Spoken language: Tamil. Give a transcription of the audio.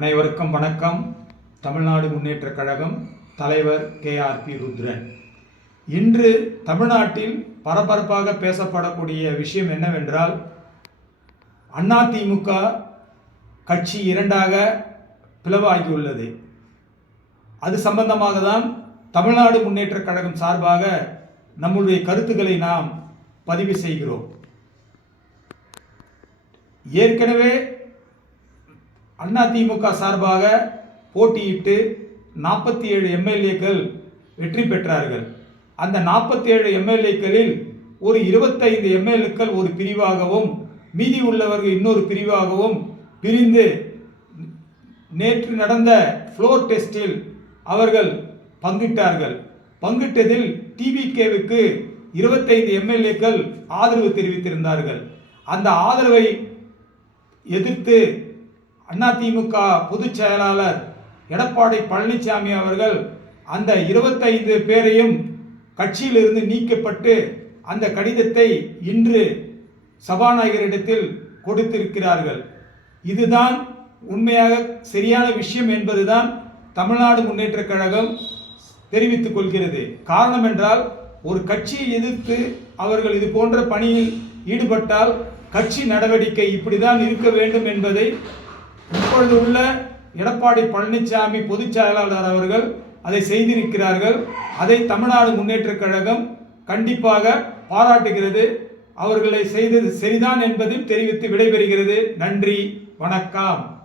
அனைவருக்கும் வணக்கம். தமிழ்நாடு முன்னேற்றக் கழகம் தலைவர் KRP ருத்ரன். இன்று தமிழ்நாட்டில் பரபரப்பாக பேசப்படக்கூடிய விஷயம் என்னவென்றால், அதிமுக கட்சி இரண்டாக பிளவாகியுள்ளது. அது சம்பந்தமாக தான் தமிழ்நாடு முன்னேற்றக் கழகம் சார்பாக நம்முடைய கருத்துக்களை நாம் பதிவு செய்கிறோம். ஏற்கனவே அதிமுக சார்பாக போட்டியிட்டு 47 எம்எல்ஏக்கள் வெற்றி பெற்றார்கள். அந்த 47 எம்எல்ஏக்களில் ஒரு 25 எம்எல்ஏக்கள் ஒரு பிரிவாகவும் மீதி உள்ளவர்கள் இன்னொரு பிரிவாகவும் பிரிந்து நேற்று நடந்த ஃப்ளோர் டெஸ்டில் அவர்கள் பங்கிட்டார்கள். பங்கிட்டதில் டிவிகேவுக்கு 25 எம்எல்ஏக்கள் ஆதரவு தெரிவித்திருந்தார்கள். அந்த ஆதரவை எதிர்த்து அதிமுக பொதுச் செயலாளர் எடப்பாடி பழனிசாமி அவர்கள் அந்த 25 பேரையும் கட்சியிலிருந்து நீக்கப்பட்டு அந்த கடிதத்தை இன்று சபாநாயகரிடத்தில் கொடுத்திருக்கிறார்கள். இதுதான் உண்மையாக சரியான விஷயம் என்பதுதான் தமிழ்நாடு முன்னேற்றக் கழகம் தெரிவித்துக் கொள்கிறது. காரணம் என்றால், ஒரு கட்சியை எதிர்த்து அவர்கள் இது போன்ற பணியில் ஈடுபட்டால் கட்சி நடவடிக்கை இப்படிதான் இருக்க வேண்டும் என்பதை இப்பொழுது உள்ள எடப்பாடி பழனிசாமி பொதுச் செயலாளர் அவர்கள் அதை செய்திருக்கிறார்கள். அதை தமிழ்நாடு முன்னேற்றக் கழகம் கண்டிப்பாக பாராட்டுகிறது. அவர்களை செய்தது சரிதான் என்பதையும் தெரிவித்து விடைபெறுகிறது. நன்றி, வணக்கம்.